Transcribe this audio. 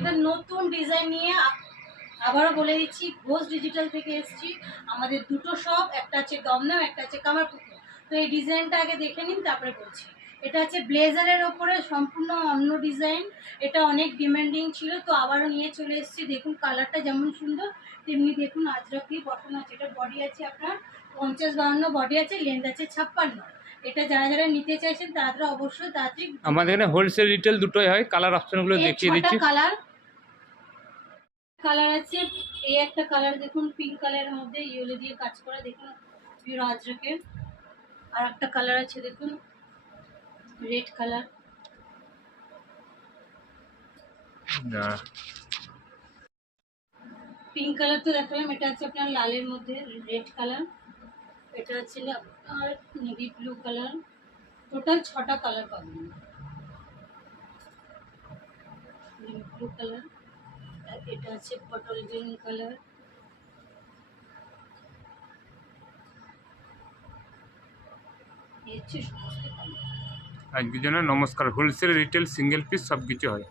এটা নতুন ডিজাইন নিয়ে আবারও বলে দিচ্ছি, ঘোষ ডিজিটাল থেকে এসেছি। আমাদের দুটো শপ, একটা আছে দমদম, একটা আছে কামারপুকুর। তো এই ডিজাইনটা আগে দেখে নিন, তারপরে বলছি। এটা হচ্ছে ব্লেজারের ওপরে সম্পূর্ণ অন্য ডিজাইন। এটা অনেক ডিমান্ডিং ছিল, তো আবারও নিয়ে চলে এসেছি। দেখুন কালারটা যেমন সুন্দর, তেমনি দেখুন আজরাক দিয়ে বসানো আছে। এটা বডি আছে আপনার 50-52 বডি আছে, লেন্থ আছে 56। এটা যারা যারা নিতে চাইছেন তারা অবশ্যই তাড়াতাড়ি। আমাদের এখানে হোলসেল রিটেল দুটোই হয়। কালার অপশনগুলো দেখিয়ে দিচ্ছি। কালার আছে, এই একটা কালার দেখুন পিঙ্ক কালারের মধ্যে ইয়েলো দিয়ে কাজ করা, দেখুন পিওর আজরাকের। আর একটা কালার আছে দেখুন রেড কালার। পিঙ্ক কালার তো দেখালাম, এটা আছে আপনার লালের মধ্যে রেড কালার। এটা আছে আপনার নেভি ব্লু কালার। টোটাল 6টা কালার পাবেন। নেভি ব্লু কালার, এটা আছে পটল গ্রিন কালার। এই হচ্ছে সমস্ত কালার। আজকের জন্য নমস্কার। হোলসেল রিটেল সিঙ্গেল পিস সব কিছু হয়।